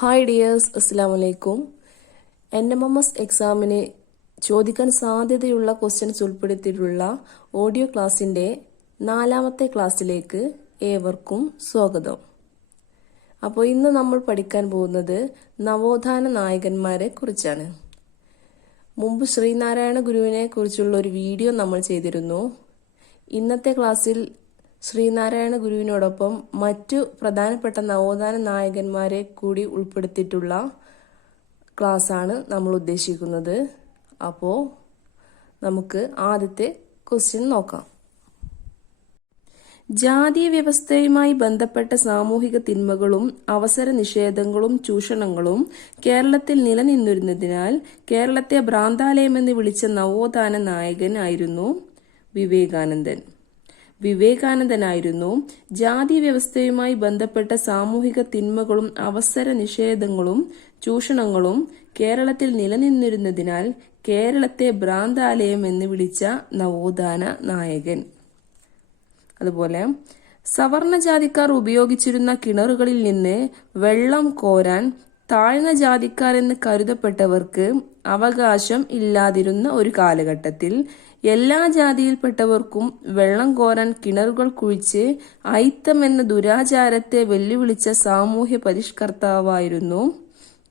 Hi dears, അസ്സലാമു അലൈക്കും. NMMS എക്സാമിന് ചോദിക്കാൻ സാധ്യതയുള്ള ക്വസ്റ്റ്യൻസ് ഉൾപ്പെടുത്തിയിട്ടുള്ള ഓഡിയോ ക്ലാസിൻ്റെ 4ാമത്തെ ക്ലാസ്സിലേക്ക് ഏവർക്കും സ്വാഗതം. അപ്പോൾ ഇന്ന് നമ്മൾ പഠിക്കാൻ പോകുന്നത് നവോത്ഥാന നായകന്മാരെ കുറിച്ചാണ്. മുമ്പ് ശ്രീനാരായണ ഗുരുവിനെ കുറിച്ചുള്ള ഒരു വീഡിയോ നമ്മൾ ചെയ്തിരുന്നു. ഇന്നത്തെ ക്ലാസ്സിൽ ശ്രീനാരായണ ഗുരുവിനോടൊപ്പം മറ്റു പ്രധാനപ്പെട്ട നവോത്ഥാന നായകന്മാരെ കൂടി ഉൾപ്പെടുത്തിയിട്ടുള്ള ക്ലാസ്സാണ് നമ്മൾ ഉദ്ദേശിക്കുന്നത്. അപ്പോൾ നമുക്ക് ആദ്യത്തെ ക്വസ്റ്റ്യൻ നോക്കാം. ജാതീയ വ്യവസ്ഥയുമായി ബന്ധപ്പെട്ട സാമൂഹിക തിന്മകളും അവസര നിഷേധങ്ങളും ചൂഷണങ്ങളും കേരളത്തിൽ നിലനിന്നിരുന്നതിനാൽ കേരളത്തെ ഭ്രാന്താലയമെന്ന് വിളിച്ച നവോത്ഥാന നായകൻ ആയിരുന്നു വിവേകാനന്ദൻ. വിവേകാനന്ദനായിരുന്നു ജാതി വ്യവസ്ഥയുമായി ബന്ധപ്പെട്ട സാമൂഹിക തിന്മകളും അവസര നിഷേധങ്ങളും ചൂഷണങ്ങളും കേരളത്തിൽ നിലനിന്നിരുന്നതിനാൽ കേരളത്തെ ഭ്രാന്താലയം എന്ന് വിളിച്ച നവോത്ഥാന നായകൻ. അതുപോലെ സവർണ ജാതിക്കാർ ഉപയോഗിച്ചിരുന്ന കിണറുകളിൽ നിന്ന് വെള്ളം കോരാൻ താഴ്ന്ന ജാതിക്കാർ എന്ന് കരുതപ്പെട്ടവർക്ക് അവകാശം ഇല്ലാതിരുന്ന ഒരു കാലഘട്ടത്തിൽ എല്ലാ ജാതിയിൽപ്പെട്ടവർക്കും വെള്ളം കോരാൻ കിണറുകൾ കുഴിച്ച് അയിത്തം എന്ന ദുരാചാരത്തെ വെല്ലുവിളിച്ച സാമൂഹ്യ പരിഷ്കർത്താവായിരുന്നു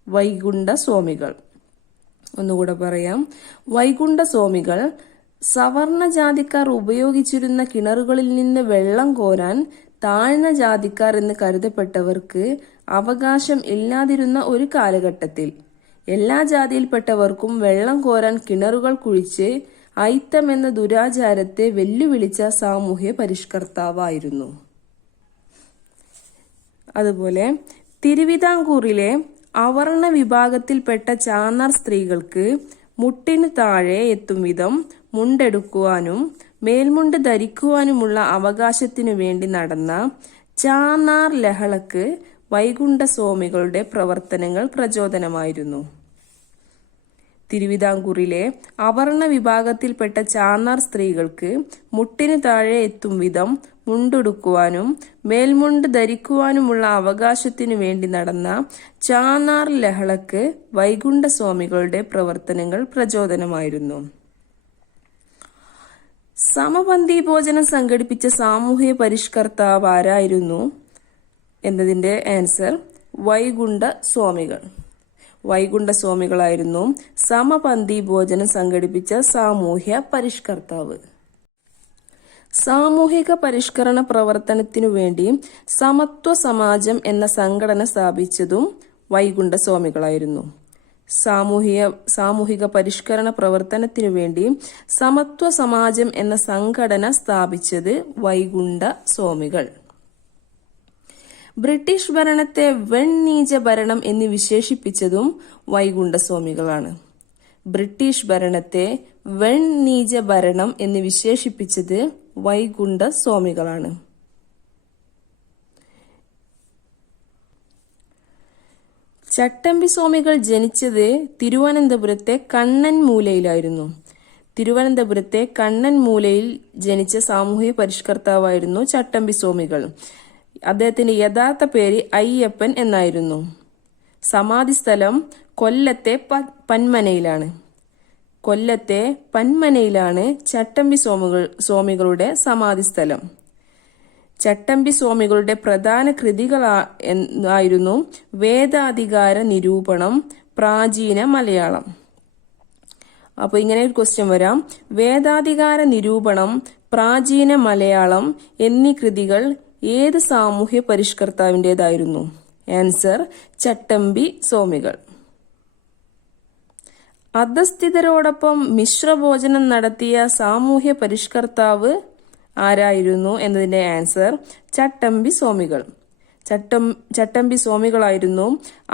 വൈകുണ്ഠ സ്വാമികൾ. ഒന്നുകൂടെ പറയാം. വൈകുണ്ഠ സ്വാമികൾ സവർണ ജാതിക്കാർ ഉപയോഗിച്ചിരുന്ന കിണറുകളിൽ നിന്ന് വെള്ളം കോരാൻ താഴ്ന്ന ജാതിക്കാർ എന്ന് കരുതപ്പെട്ടവർക്ക് അവകാശം ഇല്ലാതിരുന്ന ഒരു കാലഘട്ടത്തിൽ എല്ലാ ജാതിയിൽപ്പെട്ടവർക്കും വെള്ളം കോരാൻ കിണറുകൾ കുഴിച്ച് അയിത്തം എന്ന ദുരാചാരത്തെ വെല്ലുവിളിച്ച സാമൂഹ്യ പരിഷ്കർത്താവായിരുന്നു. അതുപോലെ തിരുവിതാംകൂറിലെ അവർണ വിഭാഗത്തിൽപ്പെട്ട ചാന്നാർ സ്ത്രീകൾക്ക് മുട്ടിന് താഴെ എത്തും വിധം മുണ്ടെടുക്കുവാനും മേൽമുണ്ട് ധരിക്കുവാനുമുള്ള അവകാശത്തിനു വേണ്ടി നടന്ന ചാന്നാർ ലഹളക്ക് വൈകുണ്ഠ സ്വാമികളുടെ പ്രവർത്തനങ്ങൾ പ്രചോദനമായിരുന്നു. തിരുവിതാംകൂറിലെ അവർണ വിഭാഗത്തിൽപ്പെട്ട ചാന്നാർ സ്ത്രീകൾക്ക് മുട്ടിന് താഴെ എത്തും വിധം മുണ്ടെടുക്കുവാനും മേൽമുണ്ട് ധരിക്കുവാനുമുള്ള അവകാശത്തിനു വേണ്ടി നടന്ന ചാന്നാർ ലഹളക്ക് വൈകുണ്ഠ സ്വാമികളുടെ പ്രവർത്തനങ്ങൾ പ്രചോദനമായിരുന്നു. സമപന്തി ഭോജനം സംഘടിപ്പിച്ച സാമൂഹ്യ പരിഷ്കർത്താവ് ആരായിരുന്നു എന്നതിന്റെ ആൻസർ വൈകുണ്ഠ സ്വാമികൾ. വൈകുണ്ഠ സ്വാമികളായിരുന്നു സമപന്തി ഭോജനം സംഘടിപ്പിച്ച സാമൂഹ്യ പരിഷ്കർത്താവ്. സാമൂഹിക പരിഷ്കരണ പ്രവർത്തനത്തിനു വേണ്ടി സമത്വ സമാജം എന്ന സംഘടന സ്ഥാപിച്ചതും വൈകുണ്ഠ സ്വാമികളായിരുന്നു. സാമൂഹിക പരിഷ്കരണ പ്രവർത്തനത്തിനു വേണ്ടി സമത്വ സമാജം എന്ന സംഘടന സ്ഥാപിച്ചത് വൈകുണ്ഠ സ്വാമികൾ. ബ്രിട്ടീഷ് ഭരണത്തെ വെണ്ണീച ഭരണം എന്ന് വിശേഷിപ്പിച്ചതും വൈകുണ്ഠ സ്വാമികളാണ്. ബ്രിട്ടീഷ് ഭരണത്തെ വെണ്ണീച ഭരണം എന്ന് വിശേഷിപ്പിച്ചത് വൈകുണ്ഠ സ്വാമികളാണ്. ചട്ടമ്പി സ്വാമികൾ ജനിച്ചത് തിരുവനന്തപുരത്തെ കണ്ണൻമൂലയിലായിരുന്നു. തിരുവനന്തപുരത്തെ കണ്ണൻമൂലയിൽ ജനിച്ച സാമൂഹ്യ പരിഷ്കർത്താവായിരുന്നു ചട്ടമ്പി സ്വാമികൾ. അദ്ദേഹത്തിന്റെ യഥാർത്ഥ പേര് അയ്യപ്പൻ എന്നായിരുന്നു. സമാധിസ്ഥലം കൊല്ലത്തെ പന്മനയിലാണ്. കൊല്ലത്തെ പന്മനയിലാണ് ചട്ടമ്പി സ്വാമികളുടെ സമാധിസ്ഥലം. ചട്ടമ്പി സ്വാമികളുടെ പ്രധാന കൃതികളായിരുന്നു വേദാധികാര നിരൂപണം, പ്രാചീന മലയാളം. അപ്പോൾ ഇങ്ങനെ ഒരു ക്വസ്റ്റ്യൻ വരാം. വേദാധികാര നിരൂപണം, പ്രാചീന മലയാളം എന്നീ കൃതികൾ ഏത് സാമൂഹ്യ പരിഷ്കർത്താവിൻ്റെതായിരുന്നു? ആൻസർ ചട്ടമ്പി സ്വാമികൾ. അധസ്ഥിതരോടൊപ്പം മിശ്രഭോജനം നടത്തിയ സാമൂഹ്യ പരിഷ്കർത്താവ് ആരായിരുന്നു എന്നതിന്റെ ആൻസർ ചട്ടമ്പി സ്വാമികൾ. ചട്ടമ്പി സ്വാമികളായിരുന്നു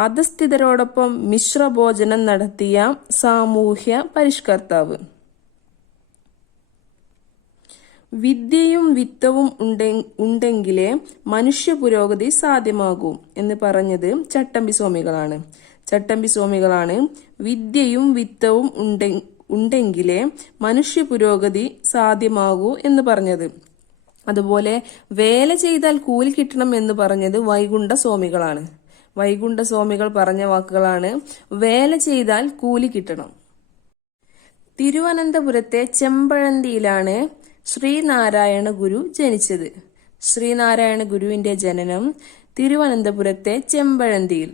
അധസ്ഥിതരോടൊപ്പം മിശ്രഭോജനം നടത്തിയ സാമൂഹ്യ പരിഷ്കർത്താവ്. വിദ്യയും വിത്തവും ഉണ്ടെങ്കിലേ മനുഷ്യ പുരോഗതി സാധ്യമാകൂ എന്ന് പറഞ്ഞത് ചട്ടമ്പി സ്വാമികളാണ്. ചട്ടമ്പി സ്വാമികളാണ് വിദ്യയും വിത്തവും ഉണ്ടെങ്കിലേ മനുഷ്യ പുരോഗതി സാധ്യമാകൂ എന്ന് പറഞ്ഞത്. അതുപോലെ വേല ചെയ്താൽ കൂലി കിട്ടണം എന്ന് പറഞ്ഞത് വൈകുണ്ഠ സ്വാമികളാണ്. വൈകുണ്ഠസ്വാമികൾ പറഞ്ഞ വാക്കുകളാണ്. വേല ചെയ്താൽ കൂലി കിട്ടണം. തിരുവനന്തപുരത്തെ ചെമ്പഴന്തിയിലാണ് ശ്രീനാരായണ ഗുരു ജനിച്ചത്. ശ്രീനാരായണ ഗുരുവിന്റെ ജനനം തിരുവനന്തപുരത്തെ ചെമ്പഴന്തിയിൽ.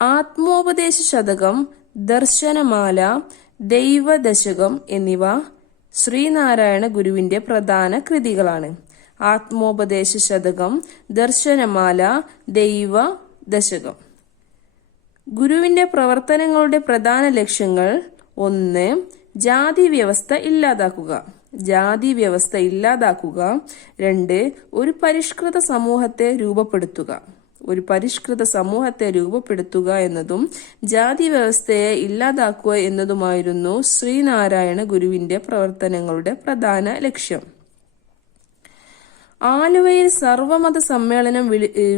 ആത്മോപദേശ ശതകം, ദർശനമാല, ദൈവദശകം എന്നിവ ശ്രീനാരായണ ഗുരുവിന്റെ പ്രധാന കൃതികളാണ്. ആത്മോപദേശ ശതകം, ദർശനമാല, ദൈവ ദശകം. ഗുരുവിന്റെ പ്രവർത്തനങ്ങളുടെ പ്രധാന ലക്ഷ്യങ്ങൾ: 1. ജാതി വ്യവസ്ഥ ഇല്ലാതാക്കുക. 2. ഒരു പരിഷ്കൃത സമൂഹത്തെ രൂപപ്പെടുത്തുക എന്നതും ജാതി വ്യവസ്ഥയെ ഇല്ലാതാക്കുക എന്നതുമായിരുന്നു ശ്രീനാരായണ ഗുരുവിന്റെ പ്രവർത്തനങ്ങളുടെ പ്രധാന ലക്ഷ്യം. ആലുവയിൽ സർവമത സമ്മേളനം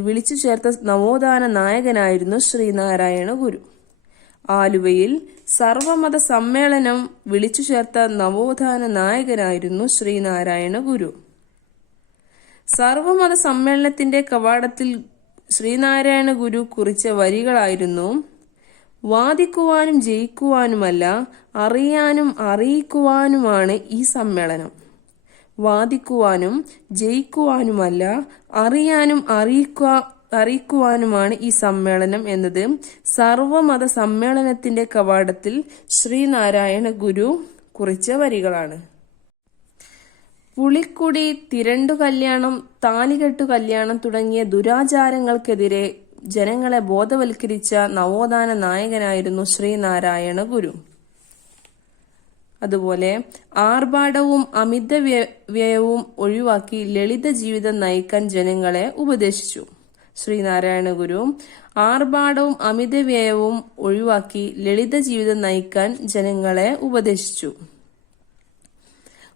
വിളിച്ചു ചേർത്ത നവോത്ഥാന നായകനായിരുന്നു ശ്രീനാരായണ ഗുരു. ആലുവയിൽ സർവമത സമ്മേളനം വിളിച്ചു ചേർത്ത നവോത്ഥാന നായകനായിരുന്നു ശ്രീനാരായണ ഗുരു. സർവമത സമ്മേളനത്തിന്റെ കവാടത്തിൽ ശ്രീനാരായണ ഗുരു കുറിച്ച വരികളായിരുന്നു: വാദിക്കുവാനും ജയിക്കുവാനുമല്ല, അറിയാനും അറിയിക്കുവാനുമാണ് ഈ സമ്മേളനം. വാദിക്കുവാനും ജയിക്കുവാനുമല്ല, അറിയാനും അറിയിക്കുവാനുമാണ് ഈ സമ്മേളനം എന്നത് സർവമത സമ്മേളനത്തിന്റെ കവാടത്തിൽ ശ്രീനാരായണ ഗുരു കുറിച്ച വരികളാണ്. പുളിക്കുടി, തിരണ്ടു കല്യാണം, താലികെട്ടു കല്യാണം തുടങ്ങിയ ദുരാചാരങ്ങൾക്കെതിരെ ജനങ്ങളെ ബോധവൽക്കരിച്ച നവോത്ഥാന നായകനായിരുന്നു ശ്രീനാരായണ ഗുരു. അതുപോലെ ആർഭാടവും അമിത വ്യയവും ഒഴിവാക്കി ലളിത ജീവിതം നയിക്കാൻ ജനങ്ങളെ ഉപദേശിച്ചു. ശ്രീനാരായണ ഗുരു ആർഭാടവും അമിത വ്യയവും ഒഴിവാക്കി ലളിത ജീവിതം നയിക്കാൻ ജനങ്ങളെ ഉപദേശിച്ചു.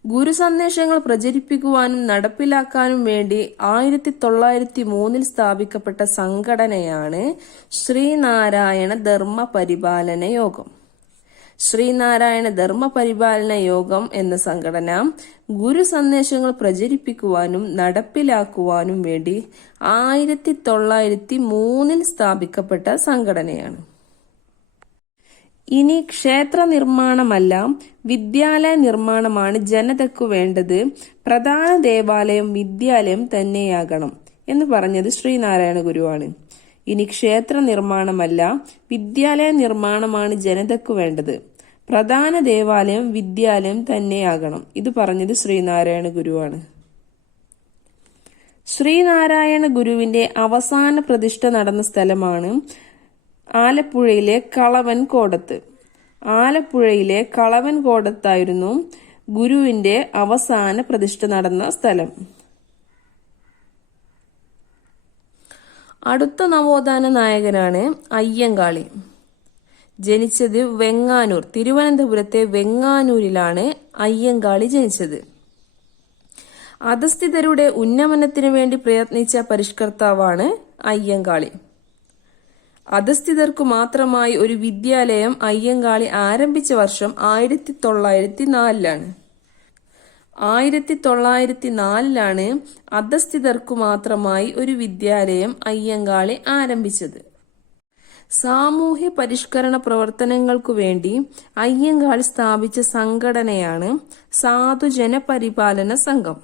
ഗുരു സന്ദേശങ്ങൾ പ്രചരിപ്പിക്കുവാനും നടപ്പിലാക്കാനും വേണ്ടി 1903 സ്ഥാപിക്കപ്പെട്ട സംഘടനയാണ് ശ്രീനാരായണ ധർമ്മ പരിപാലന യോഗം. ശ്രീനാരായണ ധർമ്മ പരിപാലന യോഗം എന്ന സംഘടന ഗുരു സന്ദേശങ്ങൾ പ്രചരിപ്പിക്കുവാനും നടപ്പിലാക്കുവാനും വേണ്ടി 1903 സ്ഥാപിക്കപ്പെട്ട സംഘടനയാണ്. ഇനി ക്ഷേത്ര നിർമ്മാണമല്ല, വിദ്യാലയ നിർമ്മാണമാണ് ജനതയ്ക്കു വേണ്ടത്. പ്രധാന ദേവാലയം വിദ്യാലയം തന്നെയാകണം എന്ന് പറഞ്ഞത് ശ്രീനാരായണ ഗുരുവാണ്. ഇനി ക്ഷേത്ര നിർമ്മാണമല്ല, വിദ്യാലയ നിർമ്മാണമാണ് ജനതയ്ക്കു വേണ്ടത്. പ്രധാന ദേവാലയം വിദ്യാലയം തന്നെയാകണം. ഇത് പറഞ്ഞത് ശ്രീനാരായണ ഗുരുവാണ്. ശ്രീനാരായണ ഗുരുവിന്റെ അവസാന പ്രതിഷ്ഠ നടന്ന സ്ഥലമാണ് ആലപ്പുഴയിലെ കളവൻകോടത്ത്. ആലപ്പുഴയിലെ കളവൻകോടത്തായിരുന്നു ഗുരുവിന്റെ അവസാന പ്രതിഷ്ഠ നടന്ന സ്ഥലം. അടുത്ത നവോത്ഥാന നായകനാണ് അയ്യങ്കാളി. ജനിച്ചത് വെങ്ങാനൂർ, തിരുവനന്തപുരത്തെ വെങ്ങാനൂരിലാണ് അയ്യങ്കാളി ജനിച്ചത്. അധസ്ഥിതരുടെ ഉന്നമനത്തിനു വേണ്ടി പ്രയത്നിച്ച പരിഷ്കർത്താവാണ് അയ്യങ്കാളി. അധസ്ഥിതർക്കു മാത്രമായി ഒരു വിദ്യാലയം അയ്യങ്കാളി ആരംഭിച്ച വർഷം 1904 1904 അധസ്ഥിതർക്കു മാത്രമായി ഒരു വിദ്യാലയം അയ്യങ്കാളി ആരംഭിച്ചത്. സാമൂഹ്യ പരിഷ്കരണ പ്രവർത്തനങ്ങൾക്കു വേണ്ടി അയ്യങ്കാളി സ്ഥാപിച്ച സംഘടനയാണ് സാധുജന പരിപാലന സംഘം.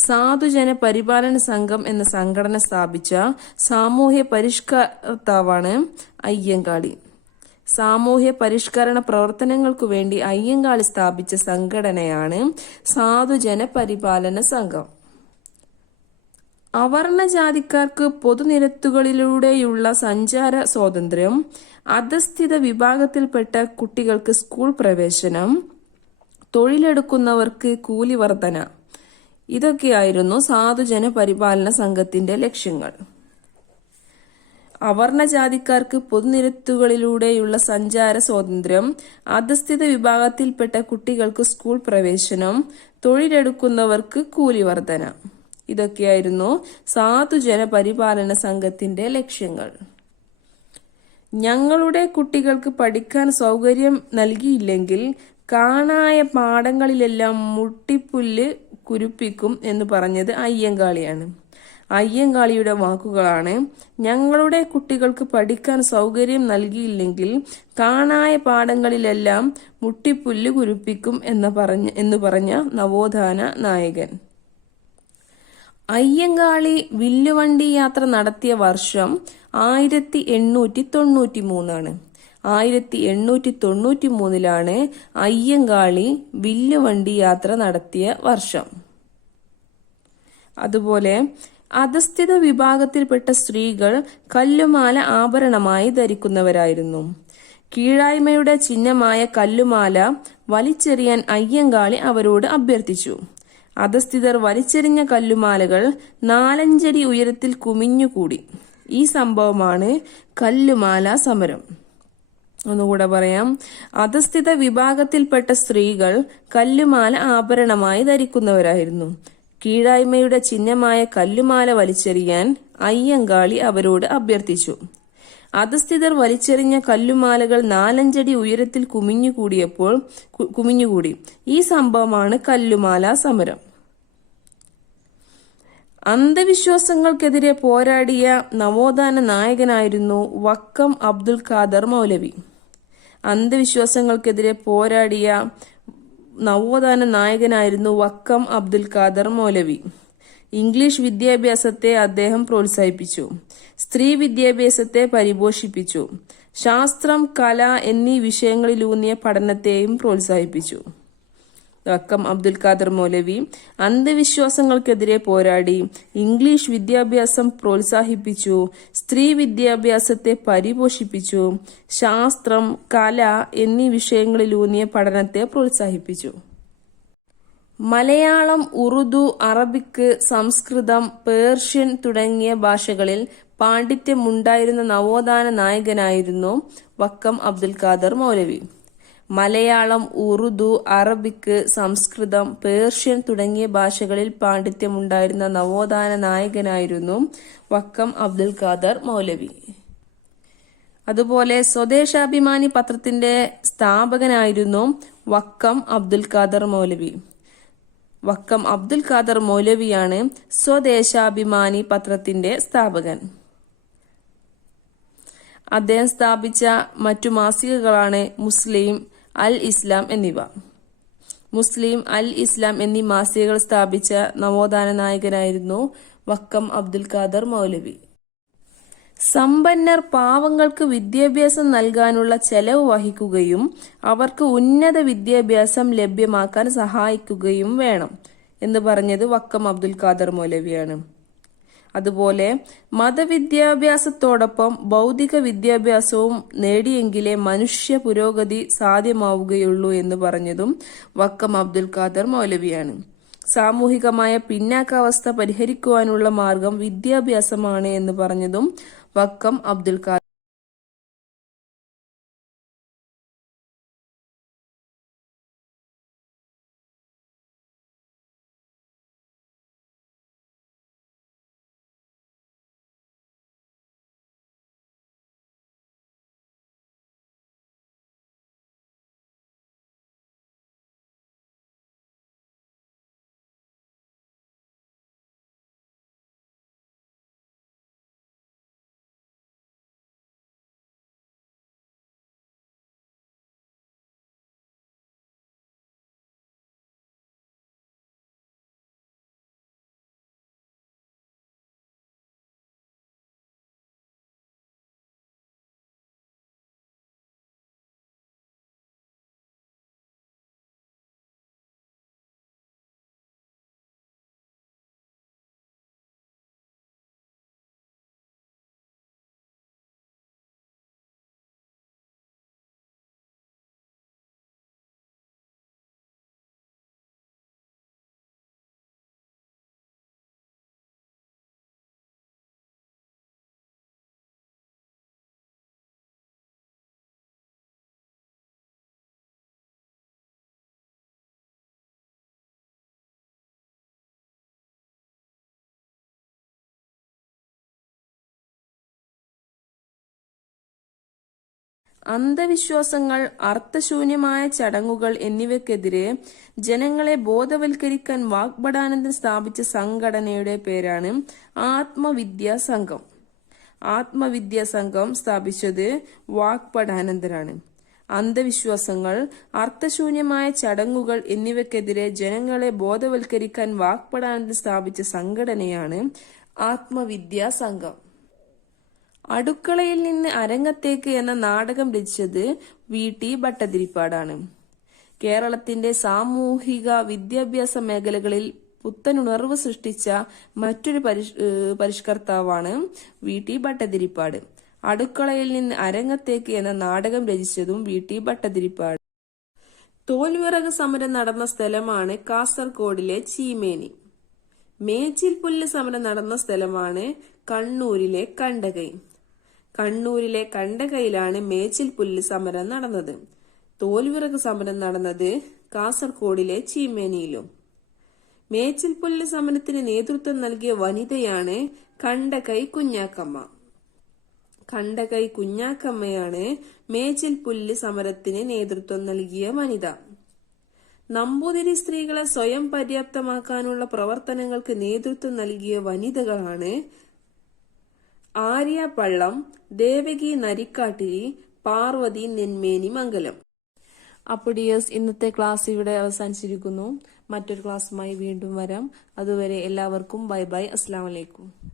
സാധുജന പരിപാലന സംഘം എന്ന സംഘടന സ്ഥാപിച്ച സാമൂഹ്യ പരിഷ്കർത്താവാണ് അയ്യങ്കാളി. സാമൂഹ്യ പരിഷ്കരണ പ്രവർത്തനങ്ങൾക്കു വേണ്ടി അയ്യങ്കാളി സ്ഥാപിച്ച സംഘടനയാണ് സാധുജന പരിപാലന സംഘം. അവർണ ജാതിക്കാർക്ക് പൊതുനിരത്തുകളിലൂടെയുള്ള സഞ്ചാര സ്വാതന്ത്ര്യം, അധസ്ഥിത വിഭാഗത്തിൽപ്പെട്ട കുട്ടികൾക്ക് സ്കൂൾ പ്രവേശനം, തൊഴിലെടുക്കുന്നവർക്ക് കൂലി വർധന, ഇതൊക്കെയായിരുന്നു സാധുജന പരിപാലന സംഘത്തിന്റെ ലക്ഷ്യങ്ങൾ. അവർണ ജാതിക്കാർക്ക് പൊതുനിരത്തുകളിലൂടെയുള്ള സഞ്ചാര സ്വാതന്ത്ര്യം, അധസ്ഥിത വിഭാഗത്തിൽപ്പെട്ട കുട്ടികൾക്ക് സ്കൂൾ പ്രവേശനം, തൊഴിലെടുക്കുന്നവർക്ക് കൂലി വർധന, ഇതൊക്കെയായിരുന്നു സാധുജന പരിപാലന സംഘത്തിന്റെ ലക്ഷ്യങ്ങൾ. ഞങ്ങളുടെ കുട്ടികൾക്ക് പഠിക്കാൻ സൗകര്യം നൽകിയില്ലെങ്കിൽ കാണായ പാടങ്ങളിലെല്ലാം മുട്ടിപ്പുല്ല് കുരുപ്പിക്കും എന്ന് പറഞ്ഞത് അയ്യങ്കാളിയാണ്. അയ്യങ്കാളിയുടെ വാക്കുകളാണ്. ഞങ്ങളുടെ കുട്ടികൾക്ക് പഠിക്കാൻ സൗകര്യം നൽകിയില്ലെങ്കിൽ കാണായ പാഠങ്ങളിലെല്ലാം മുട്ടിപ്പുല്ല് കുരുപ്പിക്കും എന്ന് പറഞ്ഞ നവോത്ഥാന നായകൻ. അയ്യങ്കാളി വില്ലുവണ്ടി യാത്ര നടത്തിയ വർഷം 1893 1893 അയ്യങ്കാളി വില്ലുവണ്ടി യാത്ര നടത്തിയ വർഷം. അതുപോലെ അധസ്ഥിത വിഭാഗത്തിൽപ്പെട്ട സ്ത്രീകൾ കല്ലുമാല ആഭരണമായി ധരിക്കുന്നവരായിരുന്നു. കീഴായ്മയുടെ ചിഹ്നമായ കല്ലുമാല വലിച്ചെറിയാൻ അയ്യങ്കാളി അവരോട് അഭ്യർത്ഥിച്ചു. അധസ്ഥിതർ വലിച്ചെറിഞ്ഞ കല്ലുമാലകൾ 4-5 അടി ഉയരത്തിൽ കുമിഞ്ഞുകൂടി. ഈ സംഭവമാണ് കല്ലുമാല സമരം. ഒന്നുകൂടെ പറയാം. അധസ്ഥിത വിഭാഗത്തിൽപ്പെട്ട സ്ത്രീകൾ കല്ലുമാല ആഭരണമായി ധരിക്കുന്നവരായിരുന്നു. കീഴായ്മയുടെ ചിഹ്നമായ കല്ലുമാല വലിച്ചെറിയാൻ അയ്യങ്കാളി അവരോട് അഭ്യർത്ഥിച്ചു. അധസ്ഥിതർ വലിച്ചെറിഞ്ഞ കല്ലുമാലകൾ 4-5 അടി ഉയരത്തിൽ കുമിഞ്ഞുകൂടി. ഈ സംഭവമാണ് കല്ലുമാല സമരം. അന്ധവിശ്വാസങ്ങൾക്കെതിരെ പോരാടിയ നവോത്ഥാന നായകനായിരുന്നു വക്കം അബ്ദുൽ ഖാദർ മൗലവി. അന്ധവിശ്വാസങ്ങൾക്കെതിരെ പോരാടിയ നവോത്ഥാന നായകനായിരുന്നു വക്കം അബ്ദുൽ ഖാദർ മൗലവി. ഇംഗ്ലീഷ് വിദ്യാഭ്യാസത്തെ അദ്ദേഹം പ്രോത്സാഹിപ്പിച്ചു. സ്ത്രീ വിദ്യാഭ്യാസത്തെ പരിപോഷിപ്പിച്ചു. ശാസ്ത്രം, കല എന്നീ വിഷയങ്ങളിലൂന്നിയ പഠനത്തെയും പ്രോത്സാഹിപ്പിച്ചു. വക്കം അബ്ദുൽ ഖാദർ മൗലവി അന്ധവിശ്വാസങ്ങൾക്കെതിരെ പോരാടി, ഇംഗ്ലീഷ് വിദ്യാഭ്യാസം പ്രോത്സാഹിപ്പിച്ചു, സ്ത്രീ വിദ്യാഭ്യാസത്തെ പരിപോഷിപ്പിച്ചു, ശാസ്ത്രം, കല എന്നീ വിഷയങ്ങളിലൂന്നിയ പഠനത്തെ പ്രോത്സാഹിപ്പിച്ചു. മലയാളം, ഉറുദു, അറബിക്, സംസ്കൃതം, പേർഷ്യൻ തുടങ്ങിയ ഭാഷകളിൽ പാണ്ഡിത്യമുണ്ടായിരുന്ന നവോത്ഥാന നായകനായിരുന്നു വക്കം അബ്ദുൽ ഖാദർ മൗലവി. മലയാളം, ഉറുദു, അറബിക്, സംസ്കൃതം, പേർഷ്യൻ തുടങ്ങിയ ഭാഷകളിൽ പാണ്ഡിത്യമുണ്ടായിരുന്ന നവോത്ഥാന നായകനായിരുന്നു വക്കം അബ്ദുൽ ഖാദർ മൗലവി. അതുപോലെ സ്വദേശാഭിമാനി പത്രത്തിന്റെ സ്ഥാപകനായിരുന്നു വക്കം അബ്ദുൽ ഖാദർ മൗലവി. വക്കം അബ്ദുൽ ഖാദർ മൗലവിയാണ് സ്വദേശാഭിമാനി പത്രത്തിന്റെ സ്ഥാപകൻ. അദ്ദേഹം സ്ഥാപിച്ച മറ്റു മാസികകളാണ് മുസ്ലിം, അൽ ഇസ്ലാം എന്നിവ. മുസ്ലിം, അൽ ഇസ്ലാം എന്നീ മാസികകൾ സ്ഥാപിച്ച നവോത്ഥാന നായകനായിരുന്നു വക്കം അബ്ദുൽ ഖാദർ മൗലവി. സമ്പന്നർ പാവങ്ങൾക്ക് വിദ്യാഭ്യാസം നൽകാനുള്ള ചെലവ് വഹിക്കുകയും അവർക്ക് ഉന്നത വിദ്യാഭ്യാസം ലഭ്യമാക്കാൻ സഹായിക്കുകയും വേണം എന്ന് പറഞ്ഞത് വക്കം അബ്ദുൽ ഖാദർ മൗലവിയാണ്. അതുപോലെ മതവിദ്യാഭ്യാസത്തോടൊപ്പം ഭൗതിക വിദ്യാഭ്യാസവും നേടിയെങ്കിലേ മനുഷ്യ പുരോഗതി സാധ്യമാവുകയുള്ളൂ എന്ന് പറഞ്ഞതും വക്കം അബ്ദുൽ ഖാദർ മൗലവിയാണ്. സാമൂഹികമായ പിന്നാക്കാവസ്ഥ പരിഹരിക്കുവാനുള്ള മാർഗം വിദ്യാഭ്യാസമാണ് എന്ന് പറഞ്ഞതും വക്കം അബ്ദുൽ ഖാദർ അന്ധവിശ്വാസങ്ങൾ, അർത്ഥശൂന്യമായ ചടങ്ങുകൾ എന്നിവയ്ക്കെതിരെ ജനങ്ങളെ ബോധവൽക്കരിക്കാൻ വാഗ്ഭടാനന്ദൻ സ്ഥാപിച്ച സംഘടനയുടെ പേരാണ് ആത്മവിദ്യാ സംഘം. ആത്മവിദ്യാ സംഘം സ്ഥാപിച്ചത് വാഗ്ഭടാനന്ദനാണ്. അന്ധവിശ്വാസങ്ങൾ, അർത്ഥശൂന്യമായ ചടങ്ങുകൾ എന്നിവയ്ക്കെതിരെ ജനങ്ങളെ ബോധവൽക്കരിക്കാൻ വാഗ്ഭടാനന്ദൻ സ്ഥാപിച്ച സംഘടനയാണ് ആത്മവിദ്യാ സംഘം. അടുക്കളയിൽ നിന്ന് അരങ്ങത്തേക്ക് എന്ന നാടകം രചിച്ചത് വി.ടി. ഭട്ടതിരിപ്പാടാണ്. കേരളത്തിന്റെ സാമൂഹിക വിദ്യാഭ്യാസ മേഖലകളിൽ പുത്തനുണർവ് സൃഷ്ടിച്ച മറ്റൊരു പരിഷ്കർത്താവാണ് വി.ടി. ഭട്ടതിരിപ്പാട്. അടുക്കളയിൽ നിന്ന് അരങ്ങത്തേക്ക് എന്ന നാടകം രചിച്ചതും വി.ടി. ഭട്ടതിരിപ്പാട്. തോൽവിറക് സമരം നടന്ന സ്ഥലമാണ് കാസർഗോഡിലെ ചീമേനി. മേച്ചിൽപുല്ല് സമരം നടന്ന സ്ഥലമാണ് കണ്ണൂരിലെ കണ്ടകൈ. കണ്ണൂരിലെ കണ്ടകയിലാണ് മേച്ചിൽപുല്ല് സമരം നടന്നത്. തോൽവിറക് സമരം നടന്നത് കാസർഗോഡിലെ ചീമേനിയിലും. മേച്ചിൽപുല്ല് സമരത്തിന് നേതൃത്വം നൽകിയ വനിതയാണ് കണ്ടകൈ കുഞ്ഞാക്കമ്മ. കണ്ടകൈ കുഞ്ഞാക്കമ്മയാണ് മേച്ചിൽപുല്ല് സമരത്തിന് നേതൃത്വം നൽകിയ വനിത. നമ്പൂതിരി സ്ത്രീകളെ സ്വയം പര്യാപ്തമാക്കാനുള്ള പ്രവർത്തനങ്ങൾക്ക് നേതൃത്വം നൽകിയ വനിതകളാണ് ആര്യ പള്ളം, ദേവകി നരിക്കാട്ടിരി, പാർവതി നെന്മേനി മംഗലം. അപ്പോൾ ഡിയേഴ്സ്, ഇന്നത്തെ ക്ലാസ് ഇവിടെ അവസാനിച്ചിരിക്കുന്നു. മറ്റൊരു ക്ലാസ്സുമായി വീണ്ടും വരാം. അതുവരെ എല്ലാവർക്കും ബൈ ബൈ. അസ്സലാമു അലൈക്കും.